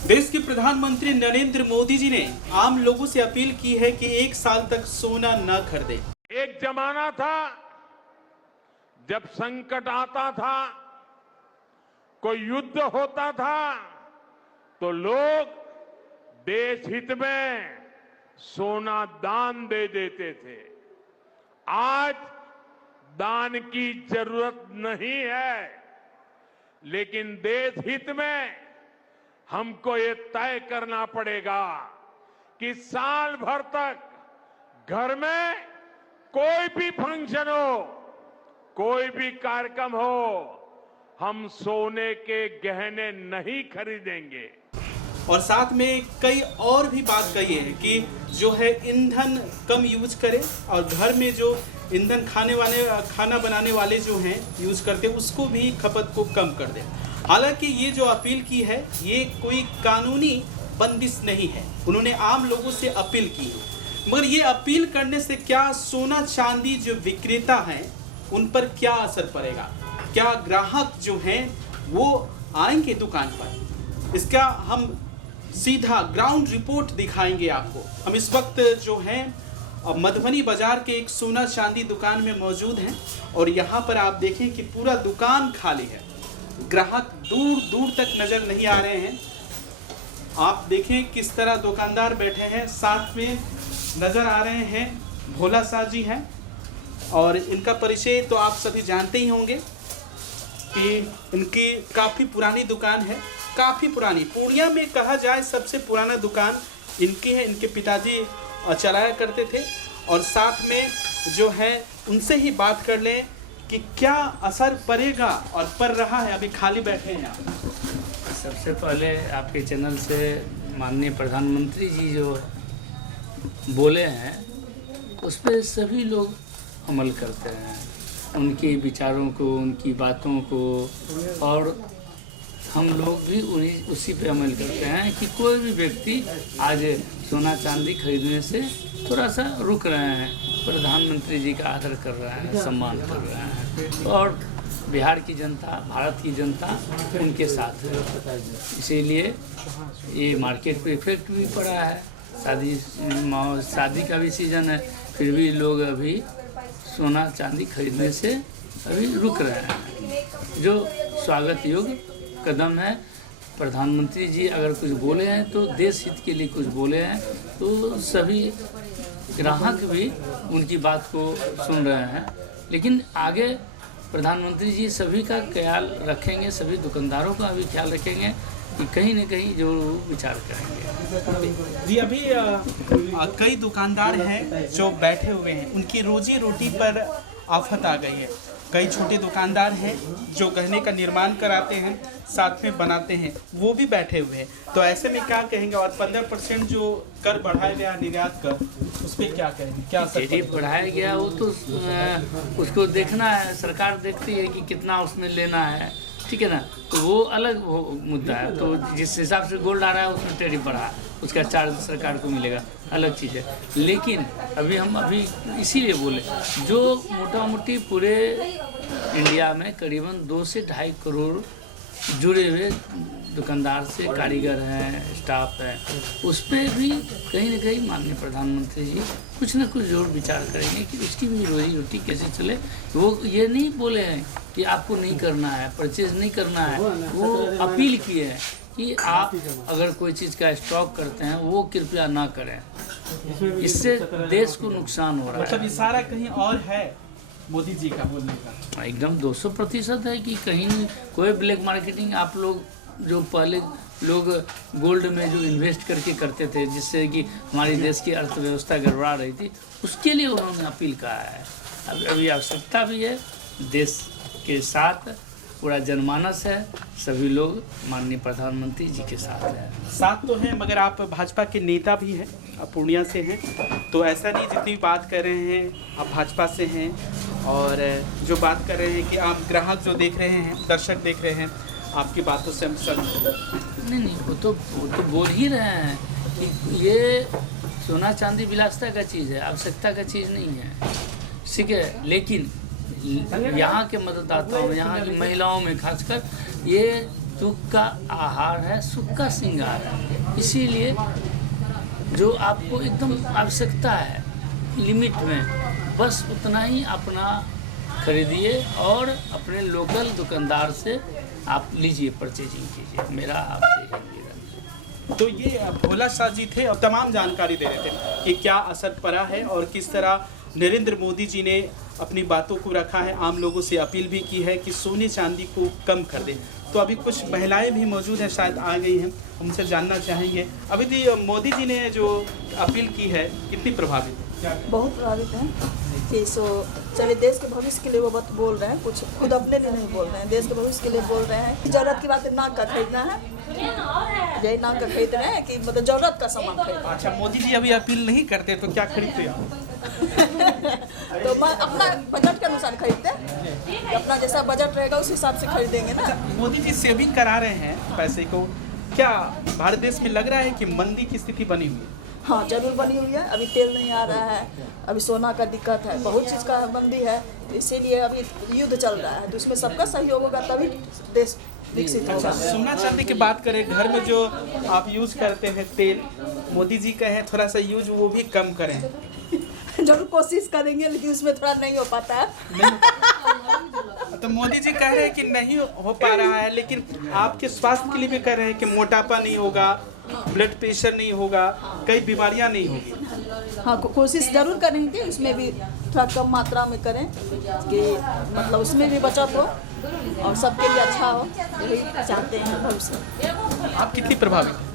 देश के प्रधानमंत्री नरेंद्र मोदी जी ने आम लोगों से अपील की है कि 1 साल तक सोना न खरीदें। एक जमाना था जब संकट आता था, कोई युद्ध होता था तो लोग देश हित में सोना दान दे देते थे। आज दान की जरूरत नहीं है, लेकिन देश हित में हमको ये तय करना पड़ेगा कि साल भर तक घर में कोई भी फंक्शन हो, कोई भी कार्यक्रम हो, हम सोने के गहने नहीं खरीदेंगे। और साथ में कई और भी बात कही है कि जो है ईंधन कम यूज करें और घर में जो ईंधन खाना बनाने वाले जो हैं यूज करते हैं उसको भी खपत को कम कर दें। हालांकि ये जो अपील की है ये कोई कानूनी बंदिश नहीं है, उन्होंने आम लोगों से अपील की है। मगर ये अपील करने से क्या सोना चांदी जो विक्रेता हैं उन पर क्या असर पड़ेगा? क्या ग्राहक जो हैं वो आएंगे दुकान पर? इसका हम सीधा ग्राउंड रिपोर्ट दिखाएंगे आपको। हम इस वक्त जो हैं मधुबनी बाजार के एक सोना चांदी दुकान में मौजूद हैं और यहाँ पर आप देखें कि पूरा दुकान खाली है, ग्राहक दूर दूर तक नजर नहीं आ रहे हैं। आप देखें किस तरह दुकानदार बैठे हैं, साथ में नजर आ रहे हैं भोला शाह जी हैं और इनका परिचय तो आप सभी जानते ही होंगे कि इनकी काफ़ी पुरानी दुकान है, काफ़ी पुरानी। पूर्णिया में कहा जाए सबसे पुराना दुकान इनकी है, इनके पिताजी चलाया करते थे। और साथ में जो है उनसे ही बात कर लें कि क्या असर पड़ेगा और पड़ रहा है। अभी खाली बैठे हैं आप। सबसे पहले आपके चैनल से माननीय प्रधानमंत्री जी जो बोले हैं उस पर सभी लोग अमल करते हैं, उनके विचारों को, उनकी बातों को, और हम लोग भी उसी पे अमल करते हैं कि कोई भी व्यक्ति आज सोना चांदी खरीदने से थोड़ा सा रुक रहे हैं, प्रधानमंत्री जी का आदर कर रहे हैं, सम्मान कर रहे हैं और बिहार की जनता, भारत की जनता उनके साथ है। इसीलिए ये मार्केट पे इफेक्ट भी पड़ा है। शादी का भी सीज़न है, फिर भी लोग अभी सोना चांदी खरीदने से अभी रुक रहे हैं, जो स्वागत योग्य कदम है। प्रधानमंत्री जी अगर कुछ बोले हैं तो देश हित के लिए कुछ बोले हैं, तो सभी ग्राहक भी उनकी बात को सुन रहे हैं। लेकिन आगे प्रधानमंत्री जी सभी का ख्याल रखेंगे, सभी दुकानदारों का भी ख्याल रखेंगे कि कहीं न कहीं जो विचार करेंगे। जी अभी कई दुकानदार हैं जो बैठे हुए हैं, उनकी रोजी रोटी पर आफत आ गई है। कई छोटे दुकानदार हैं जो गहने का निर्माण कराते हैं, साथ में बनाते हैं, वो भी बैठे हुए हैं। तो ऐसे में क्या कहेंगे? और 15% जो कर बढ़ाया गया निर्यात कर, उस पर क्या कहेंगे? क्या टैरिफ बढ़ाया गया वो तो उसको देखना है, सरकार देखती है कि कितना उसमें लेना है, ठीक है ना, तो वो अलग मुद्दा है। तो जिस हिसाब से गोल्ड आ रहा है उसमें टैरिफ बढ़ा, उसका चार्ज सरकार को मिलेगा, अलग चीज़ है। लेकिन अभी इसीलिए बोले जो मोटा मोटी पूरे इंडिया में करीबन 2 से 2.5 करोड़ जुड़े हुए दुकानदार से कारीगर हैं, स्टाफ है, उस पर भी कहीं न कहीं माननीय प्रधानमंत्री जी कुछ न कुछ जोर विचार करेंगे कि उसकी भी रोजी रोटी कैसे चले। वो ये नहीं बोले हैं कि आपको नहीं करना है, परचेज नहीं करना है, वो अपील किए हैं कि आप अगर कोई चीज़ का स्टॉक करते हैं वो कृपया ना करें, इससे देश को नुकसान हो रहा है। मतलब इशारा कहीं और है मोदी जी का बोलने का? एकदम 200% है कि कहीं कोई ब्लैक मार्केटिंग आप लोग जो पहले लोग गोल्ड में जो इन्वेस्ट करके करते थे, जिससे कि हमारी देश की अर्थव्यवस्था गड़बड़ा रही थी, उसके लिए उन्होंने अपील कहा है। अभी आवश्यकता भी है, देश के साथ पूरा जनमानस है, सभी लोग माननीय प्रधानमंत्री जी के साथ हैं। साथ तो हैं, मगर आप भाजपा के नेता भी हैं, आप पूर्णिया से हैं, तो ऐसा नहीं जितनी बात कर रहे हैं आप भाजपा से हैं और जो बात कर रहे हैं कि आप ग्राहक जो देख रहे हैं, दर्शक देख रहे हैं, आपकी बातों से हम सब नहीं वो तो बोल ही रहे हैं कि ये सोना चांदी विलासिता का चीज़ है, आवश्यकता का चीज़ नहीं है, ठीक है। लेकिन यहाँ के मतदाताओं, यहाँ की महिलाओं में खासकर ये दुख का आहार है, सुख का श्रृंगार है। इसीलिए जो आपको एकदम आवश्यकता है लिमिट में, बस उतना ही अपना खरीदिए और अपने लोकल दुकानदार से आप लीजिए, परचेजिंग कीजिए। मेरा आपसे यही निवेदन है। तो ये भोला शाह जी थे और तमाम जानकारी दे रहे थे कि क्या असर पड़ा है और किस तरह नरेंद्र मोदी जी ने अपनी बातों को रखा है। आम लोगों से अपील भी की है कि सोने चांदी को कम कर दें। तो अभी कुछ महिलाएं भी मौजूद हैं, शायद आ गई हैं, उनसे जानना चाहेंगे। अभी भी मोदी जी ने जो अपील की है कितनी प्रभावित है? बहुत प्रभावित हैं कि चलिए देश के भविष्य के लिए वो बात बोल रहे हैं, कुछ खुद अपने लिए नहीं बोल रहे हैं, देश के भविष्य के लिए बोल रहे हैं। जरूरत की बात है, नाक का खरीदना है, यही नाक का खरीद रहे हैं कि मतलब जरूरत का सामान खरीदना। अच्छा, मोदी जी अभी अपील नहीं करते तो क्या खरीदते आप? तो मैं अपना बजट के अनुसार खरीदते हैं, अपना जैसा बजट रहेगा उस हिसाब से खरीदेंगे ना। मोदी जी सेविंग करा रहे हैं पैसे को, क्या भारत देश में लग रहा है कि मंदी की स्थिति बनी हुई है? हाँ, जरूर बनी हुई है। अभी तेल नहीं आ रहा है, अभी सोना का दिक्कत है, बहुत चीज़ का मंदी है, इसीलिए अभी युद्ध चल रहा है। तो उसमें सबका सहयोग होगा तभी देश विकसित होगा। सोना चांदी की बात करें, घर में जो आप यूज करते हैं तेल, मोदी जी कहें थोड़ा सा यूज वो भी कम करें। जरूर कोशिश करेंगे, लेकिन उसमें थोड़ा नहीं हो पाता है। तो मोदी जी कह रहे हैं कि नहीं हो पा रहा है, लेकिन आपके स्वास्थ्य के लिए भी कह रहे हैं कि मोटापा नहीं होगा, ब्लड प्रेशर नहीं होगा, कई बीमारियां नहीं होगी। हाँ, कोशिश जरूर करेंगे, उसमें भी थोड़ा कम मात्रा में करें कि मतलब उसमें भी बचत हो और सबके लिए अच्छा हो, यही चाहते हैं भविष्य। आप कितनी प्रभावित हैं?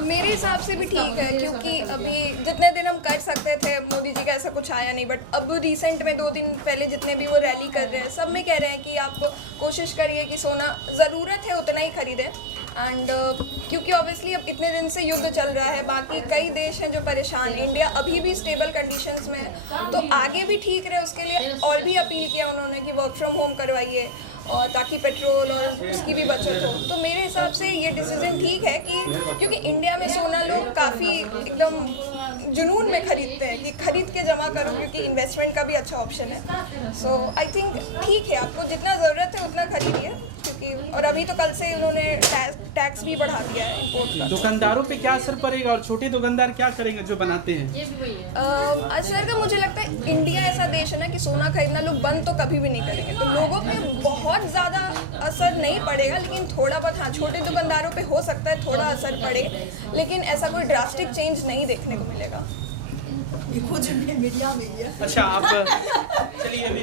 मेरे हिसाब से भी ठीक है, क्योंकि अभी जितने दिन हम कर सकते थे मोदी जी का ऐसा कुछ आया नहीं। बट अब रिसेंट में 2 दिन पहले जितने भी वो रैली कर रहे हैं, सब में कह रहे हैं कि आप कोशिश करिए कि सोना ज़रूरत है उतना ही खरीदें। एंड क्योंकि ऑब्वियसली अब इतने दिन से युद्ध चल रहा है, बाकी कई देश हैं जो परेशान, इंडिया अभी भी स्टेबल कंडीशंस में है, तो आगे भी ठीक रहे उसके लिए और भी अपील किया उन्होंने कि वर्क फ्रॉम होम करवाइए और ताकि पेट्रोल और उसकी भी बचत हो। तो मेरे हिसाब से ये डिसीजन ठीक है कि क्योंकि इंडिया में सोना लोग काफ़ी एकदम जुनून में खरीदते हैं कि खरीद के जमा करो, क्योंकि इन्वेस्टमेंट का भी अच्छा ऑप्शन है। सो आई थिंक ठीक है, आपको जितना ज़रूरत है उतना खरीदिए, क्योंकि और अभी तो कल से उन्होंने टैक्स भी बढ़ा दिया है इम्पोर्ट का। दुकानदारों पे क्या असर पड़ेगा और छोटे दुकानदार क्या करेंगे जो बनाते हैं? असर का मुझे लगता है इंडिया ऐसा देश है ना कि सोना खरीदना लोग बंद तो कभी भी नहीं करेंगे, तो लोगों पे बहुत ज़्यादा असर नहीं पड़ेगा, लेकिन थोड़ा बहुत हाँ छोटे दुकानदारों पे हो सकता है थोड़ा असर पड़े, लेकिन ऐसा कोई ड्रास्टिक चेंज नहीं देखने को मिलेगा। ये कुछ मीडिया में ही है। अच्छा, आप चलिए अभी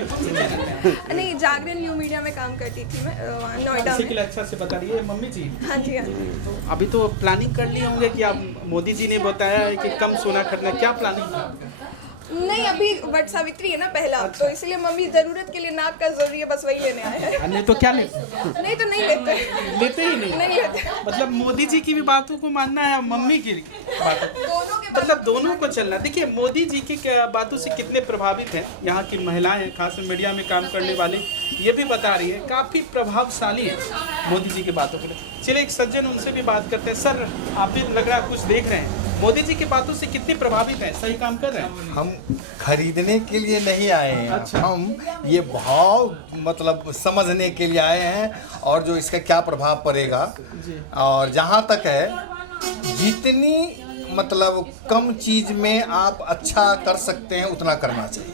नहीं, जागरण न्यू मीडिया में काम करती थी मैं नोएडा इसी के में। लिए अच्छा से बता रही है मम्मी जी। हाँ जी, हाँ जी। अभी तो प्लानिंग कर लिए होंगे कि आप, मोदी जी ने बताया है कि कम सोना खरीदना, क्या प्लानिंग था? नहीं, अभी वट सावित्री है ना पहला, तो इसलिए मम्मी जरूरत के लिए नाक का जरूरी है, बस वही लेने आए हैं। नहीं तो क्या लेते? नहीं तो नहीं लेते, लेते ही नहीं। नहीं लेते। मतलब मोदी जी की भी बातों को मानना है, मम्मी की बात, दोनों के मतलब दोनों को चलना। देखिए मोदी जी की बातों से कितने प्रभावित हैं यहाँ की महिलाएं हैं, खास मीडिया में काम करने वाले, ये भी बता रही है काफ़ी प्रभावशाली है मोदी जी की बातों को। चलिए एक सज्जन, उनसे भी बात करते हैं। सर, आप भी लग रहा है कुछ देख रहे हैं, मोदी जी की बातों से कितने प्रभावित हैं, सही काम कर रहे हैं? हम खरीदने के लिए नहीं आए हैं। अच्छा। हम ये भाव मतलब समझने के लिए आए हैं और जो इसका क्या प्रभाव पड़ेगा। और जहाँ तक है, जितनी मतलब कम चीज़ में आप अच्छा कर सकते हैं उतना करना चाहिए।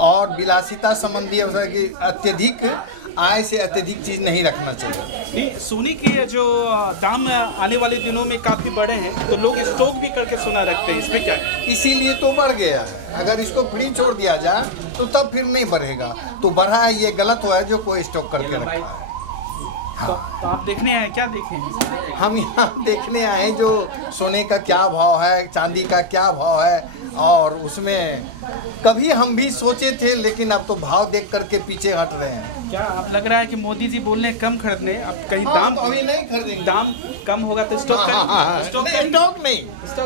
और विलासिता संबंधी कि अत्यधिक आय से अत्यधिक चीज़ नहीं रखना चाहिए। नहीं, सोने के जो दाम आने वाले दिनों में काफ़ी बढ़े हैं, तो लोग स्टॉक भी करके सोना रखते हैं, इसमें क्या है? इसीलिए तो बढ़ गया है। अगर इसको फ्री छोड़ दिया जाए तो तब फिर नहीं बढ़ेगा। तो बढ़ा है, ये गलत हुआ है जो कोई स्टॉक करके रखा है। तो आप देखने आए, क्या देखें? हम यहाँ देखने आए हैं जो सोने का क्या भाव है, चांदी का क्या भाव है, और उसमें कभी हम भी सोचे थे, लेकिन अब तो भाव देख करके पीछे हट रहे हैं। क्या आप लग रहा है कि मोदी जी बोल रहे हैं कम खरीदने, अब कहीं दाम तो अभी नहीं खरीदेंगे। दाम कम होगा तो स्टॉक स्टॉक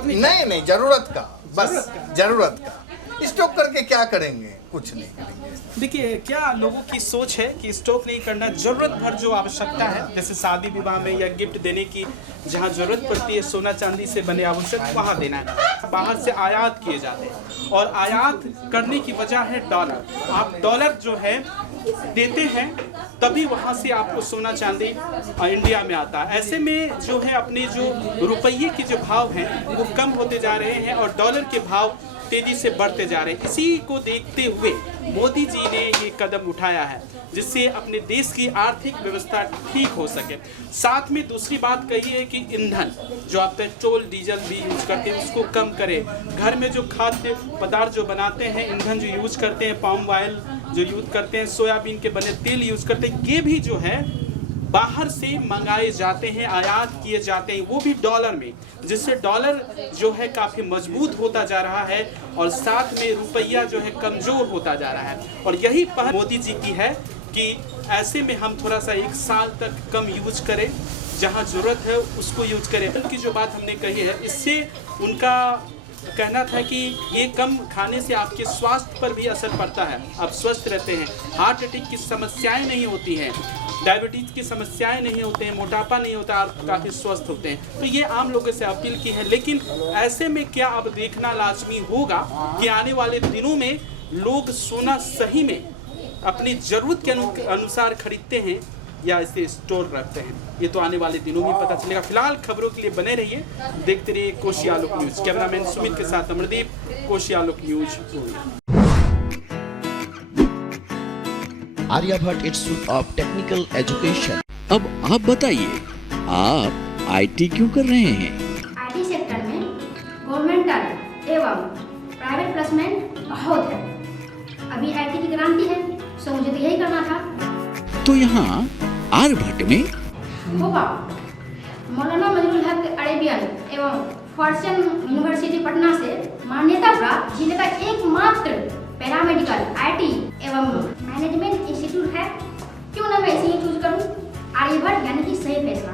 नहीं। नहीं, जरूरत का, बस जरूरत का। स्टॉक करके क्या करेंगे? कुछ नहीं करेंगे। देखिए, क्या लोगों की सोच है कि स्टॉक नहीं करना, जरूरत भर जो आवश्यकता है, जैसे शादी विवाह में या गिफ्ट देने की जहां जरूरत पड़ती है सोना चांदी से बने आवश्यक, वहां देना है। बाहर से आयात किए जाते हैं और आयात करने की वजह है डॉलर। आप डॉलर जो है देते हैं तभी वहाँ से आपको सोना चांदी इंडिया में आता है। ऐसे में जो है अपने जो रुपये के जो भाव हैं वो कम होते जा रहे हैं और डॉलर के भाव तेजी से बढ़ते जा रहे हैं। इसी को देखते हुए मोदी जी ने ये कदम उठाया है जिससे अपने देश की आर्थिक व्यवस्था ठीक हो सके। साथ में दूसरी बात कही है कि ईंधन जो आप पेट्रोल डीजल भी यूज करते हैं उसको कम करें। घर में जो खाद्य पदार्थ जो बनाते हैं, ईंधन जो यूज करते हैं, पाम ऑयल जो यूज करते हैं, सोयाबीन के बने तेल यूज करते हैं, ये भी जो है बाहर से मंगाए जाते हैं, आयात किए जाते हैं, वो भी डॉलर में, जिससे डॉलर जो है काफ़ी मजबूत होता जा रहा है और साथ में रुपया जो है कमज़ोर होता जा रहा है। और यही पहल मोदी जी की है कि ऐसे में हम थोड़ा सा 1 साल तक कम यूज करें, जहां ज़रूरत है उसको यूज करें। की जो बात हमने कही है इससे उनका कहना था कि ये कम खाने से आपके स्वास्थ्य पर भी असर पड़ता है, आप स्वस्थ रहते हैं, हार्ट अटैक की समस्याएं नहीं होती हैं, डायबिटीज़ की समस्याएं नहीं होते हैं, मोटापा नहीं होता, आप काफ़ी स्वस्थ होते हैं। तो ये आम लोगों से अपील की है। लेकिन ऐसे में क्या अब देखना लाजमी होगा कि आने वाले दिनों में लोग सोना सही में अपनी ज़रूरत के अनुसार खरीदते हैं या इसे स्टोर रखते हैं। ये तो आने वाले दिनों में पता चलेगा। फिलहाल खबरों के लिए बने रहिए, देखते रहिए कोशी आलोक न्यूज। कैमरामैन सुमित के साथ Amardeep, Koshi Alok news. Aryabhatta institute of technical education. अब आप बताइए, आप आईटी क्यों कर रहे हैं? आईटी सेक्टर में गवर्नमेंटल एवं प्राइवेट प्लेसमेंट बहुत है। अभी आईटी की क्रांति है, सो मुझे तो यही करना था। तो यहाँ आर्यभट्ट में होगा मौलाना मजरूल हक अरेबियन एवं फॉर्च्यून यूनिवर्सिटी पटना से मान्यता प्राप्त जिले का एकमात्र पैरामेडिकल आईटी एवं मैनेजमेंट इंस्टीट्यूट है। क्यों ना मैं इसे चूज करूं? आर्यभट्ट यानी कि सही फैसला।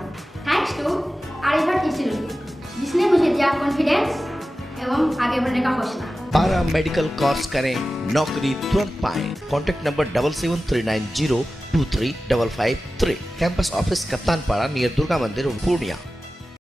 थैंक्स टू आर्यभट्ट इंस्टीट्यूट जिसने मुझे दिया कॉन्फिडेंस एवं आगे बढ़ने का हौसला। पारा मेडिकल कोर्स करें, नौकरी तुरंत पाएं। Contact number 7739023553। Campus office Kaptanpara near Durga Mandir Purnia.